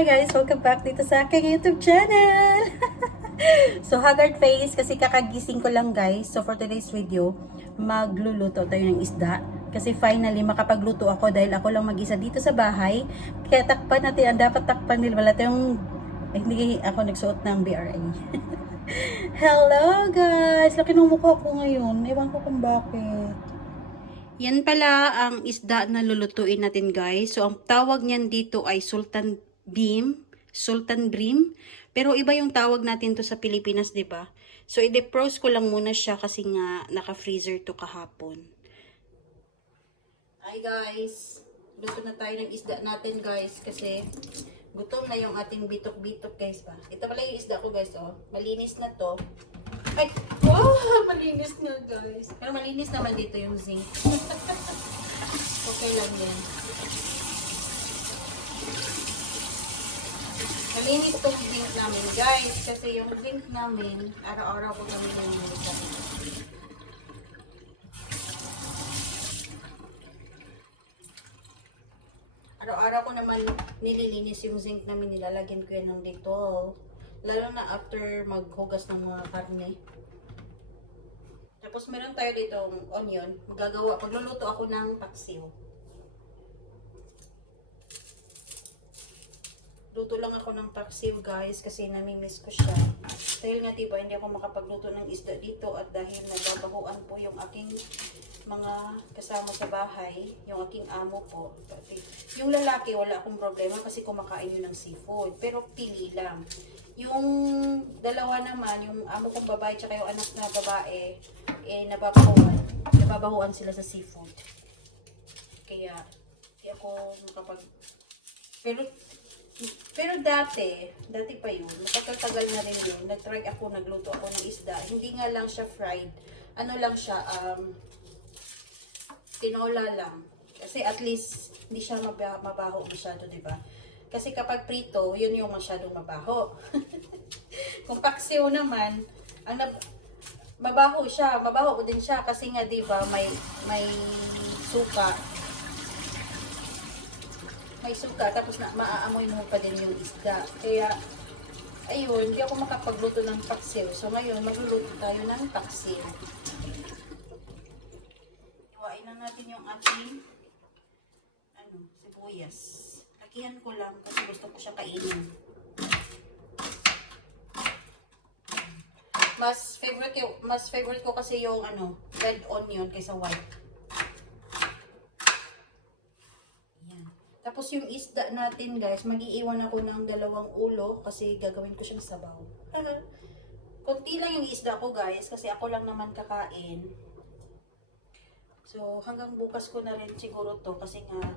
Hi guys! Welcome back dito sa aking YouTube channel! So, haggard face kasi kakagising ko lang guys. So, for today's video, magluluto tayo ng isda. Kasi finally, makapagluto ako dahil ako lang mag-isa dito sa bahay. Kaya takpan natin, ang dapat takpan nila. Wala tayong, hindi ako nagsuot ng BRA. Hello guys! Laki ng mukha ko ngayon. Ewan ko kung bakit. Yan pala ang isda na lulutuin natin guys. So, ang tawag niyan dito ay Sultan Bream. Pero iba yung tawag natin to sa Pilipinas, 'di ba? So, i-defrost ko lang muna siya kasi nga naka-freezer to kahapon. Hi guys! Luto na tayo ng isda natin guys kasi gutom na yung ating bitok-bitok guys ba. Ito pala yung isda ko guys, oh. Malinis na to. Ay! Wow! Malinis na guys. Pero malinis naman dito yung zinc. Okay lang yan. Malinis itong zinc namin guys. Kasi yung zinc namin, araw-araw ko namin nililisan. Araw-araw ko naman nililinis yung zinc namin. Nilalagyan ko yan ng Dettol. Lalo na after maghugas ng mga karne. Tapos meron tayo ditong onion. Pagluluto ako ng paksiw. Luto lang ako ng paksiw guys kasi namimiss ko siya. Dahil nga diba hindi ako makapagluto ng isda dito at dahil nababahuan po yung aking mga kasama sa bahay, yung aking amo po. Yung lalaki wala akong problema kasi kumakain yun ng seafood. Pero pili lang. Yung dalawa naman, yung amo kong babae tsaka yung anak na babae, eh nababahuan sila sa seafood. Kaya di ako makapag pero dati pa yun, matagal-tagal na rin yun, nagluto ako ng isda. Hindi nga lang siya fried, ano lang siya, tinola lang. Kasi at least, hindi siya mabaho masyado, diba? Kasi kapag prito, yun yung masyadong mabaho. Kung paksiw naman, mabaho din siya kasi nga 'di ba may suka. May suka tapos maaamoy mo pa din yung isda. Kaya ayun, hindi ako makapagluto ng paksiw. So ngayon magluluto tayo ng paksiw. Iwain na natin yung ating sibuyas. Lakihan ko lang kasi gusto ko siya kainin. Mas favorite ko kasi yung red onion kaysa white. Yan. Tapos yung isda natin guys, mag-iiwan ako ng 2 ulo kasi gagawin ko siyang sabaw. Konti lang yung isda ko guys kasi ako lang naman kakain. So hanggang bukas ko na rin siguro to kasi nga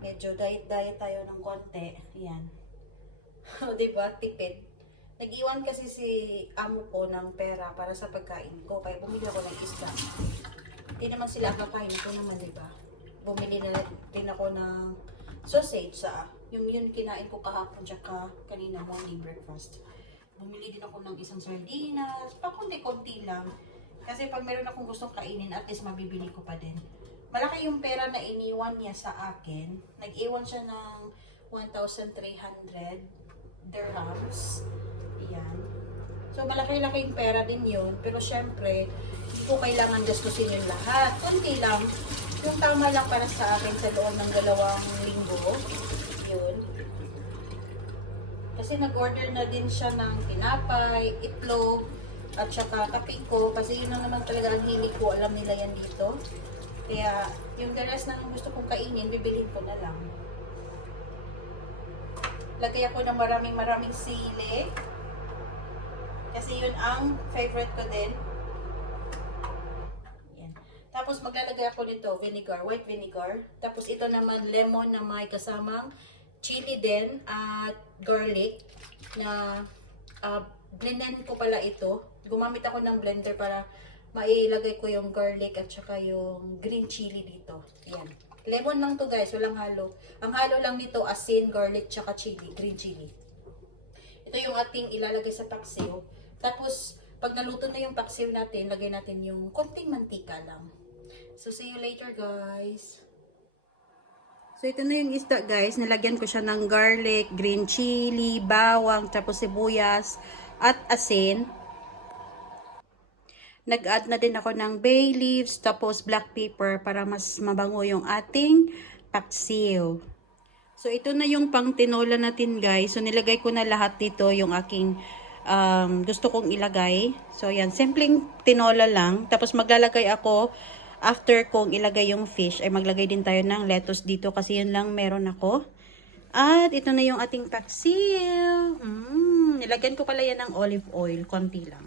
medyo diet tayo ng konti. Yan. O diba? Tipid. Nag-iwan kasi si amo ko ng pera para sa pagkain ko. Kaya bumili ako ng isda. Hindi naman sila kakain ko naman, diba? Bumili na din ako ng sausage sa yung kinain ko kahapon tsaka kanina morning breakfast. Bumili din ako ng isang sardinas. Pakunti-kunti lang. Kasi pag meron akong gustong kainin, at least mabibili ko pa din. Malaki yung pera na iniwan niya sa akin. Nag-iwan siya ng 1,300 dirhams. Yan. So, malaki-laking pera din yun. Pero, syempre, hindi ko kailangan gastusin yung lahat. Kunti lang. Yung tama lang para sa akin sa loob ng 2 linggo. Yun. Kasi nag-order na din siya ng tinapay, itlog, at saka kape ko. Kasi yun lang naman talaga ang hilig ko. Alam nila yan dito. Kaya, yung the rest na gusto kong kainin, bibilhin ko na lang. Lagay ako ng maraming sili. Kasi yun ang favorite ko din. Yan. Tapos maglalagay ako nito, vinegar, white vinegar. Tapos ito naman lemon na may kasamang chili din at garlic na blenden ko pala ito. Gumamit ako ng blender para mailagay ko yung garlic at saka yung green chili dito. Yan. Lemon lang to guys, walang halo. Ang halo lang nito asin, garlic, tsaka chili, green chili. Ito yung ating ilalagay sa paksiw. Tapos, pag naluto na yung paksiw natin, lagay natin yung konting mantika lang. So, see you later guys. So, ito na yung isda, guys. Nilagyan ko siya ng garlic, green chili, bawang, tapos sibuyas, at asin. Nag-add na din ako ng bay leaves, tapos black pepper para mas mabango yung ating paksiw. So, ito na yung pang tinola natin, guys. So, nilagay ko na lahat dito yung aking gusto kong ilagay. So, yan. Simpleng tinola lang. Tapos, maglalagay ako, after kong ilagay yung fish, ay maglagay din tayo ng lettuce dito kasi yun lang meron ako. At ito na yung ating paksiw. Nilagyan ko pala yan ng olive oil. Konti lang.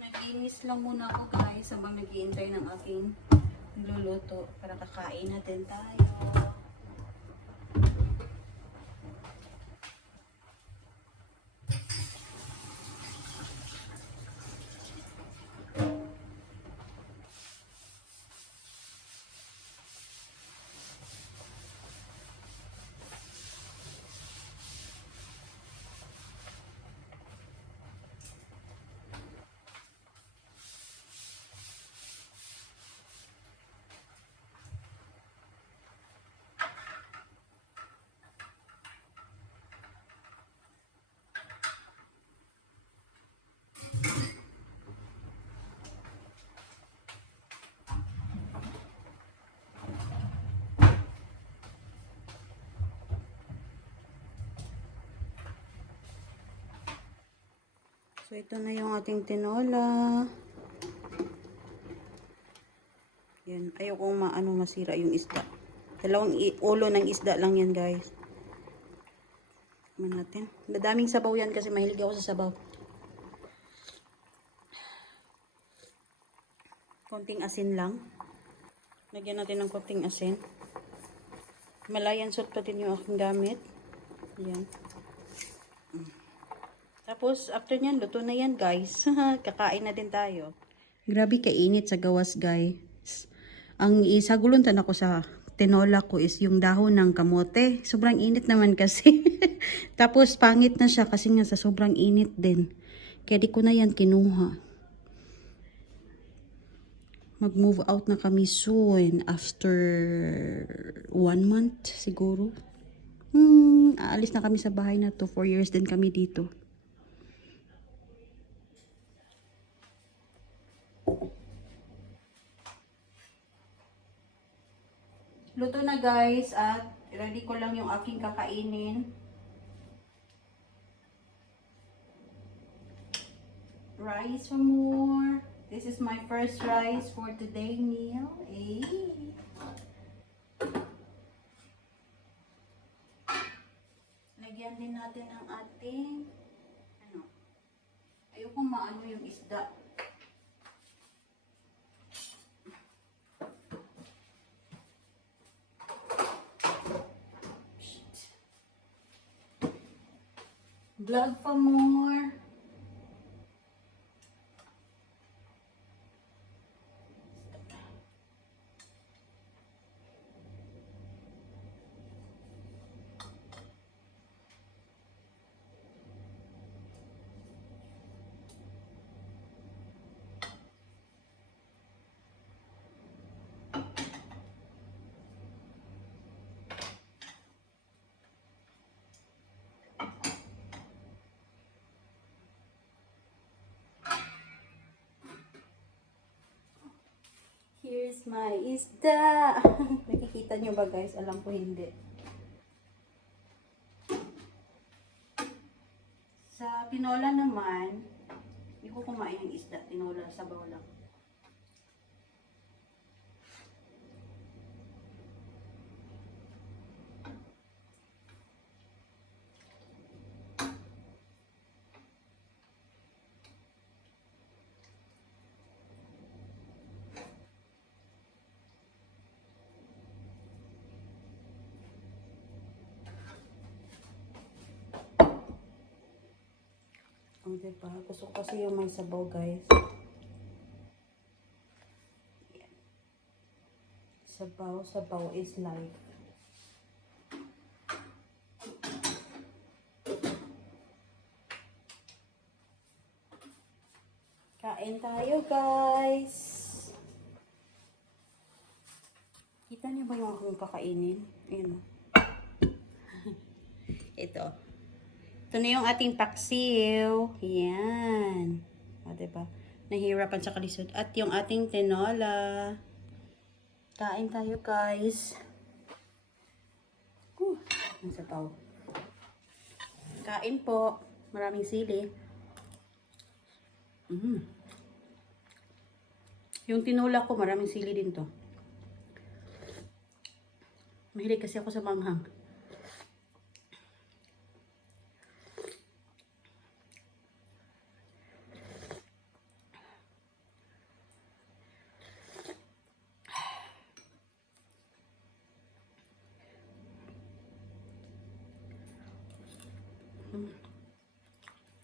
Naglinis lang muna ako, guys, habang nag-iintay ng aking luluto para kakain natin tayo. So, ito na yung ating tinola. Yan. Ayokong masira yung isda. Dalawang ulo ng isda lang yan, guys. Tignan natin. Madaming sabaw yan kasi mahilig ako sa sabaw. Konting asin lang. Lagyan natin ng konting asin. Malayan salt pa din yung aking gamit. Yan. Tapos, after nyan, luto na yan, guys. Kakain na din tayo. Grabe kainit sa gawas, guys. Ang isaguluntan ako sa tinola ko is yung dahon ng kamote. Sobrang init naman kasi. Tapos, pangit na siya kasi nga sa sobrang init din. Kaya di ko na yan kinuha. Mag-move out na kami soon. After 1 month, siguro. Aalis na kami sa bahay na to. 4 years din kami dito. Luto na, guys, at ready ko lang yung aking kakainin. Rice for more. This is my first rice for today meal. Eh. Lagyan din natin ang ating ano. Ayoko maano yung isda. Vlog for more. Here's my isda. Nakikita nyo ba guys? Alam ko hindi. Sa tinola naman, hindi ko kumain ng isda. Tinola sa lang. O, diba? Gusto ko kasi yung may sabaw, guys. Yan. Sabaw, sabaw is life. Kain tayo, guys. Kita niyo ba yung akong kakainin? Ayan. Ito. Ito na yung ating paksiw. Yan. O, diba? Nahihirapan sa kalisod. At yung ating tinola. Kain tayo, guys. Ang sabaw. Kain po. Maraming sili. Yung tinola ko, maraming sili din to. Mahilig kasi ako sa manghang.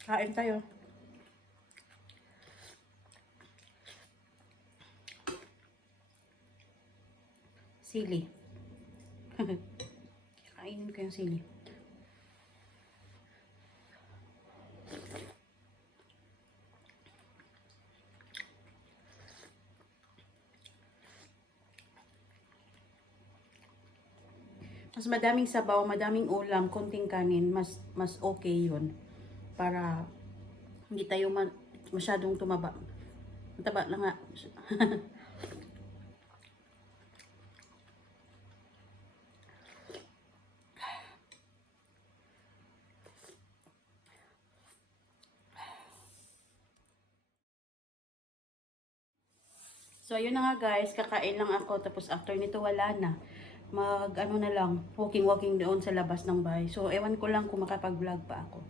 Kain tayo. Sili. Kainin ko yung sili. Mas madaming sabaw, madaming ulam, konting kanin, mas okay yun. Para hindi tayo masyadong tumaba. Mataba na nga. So, ayun na nga guys, kakain lang ako, tapos after nito wala na. Ano na lang, walking doon sa labas ng bahay. So, ewan ko lang kung makapag-vlog pa ako.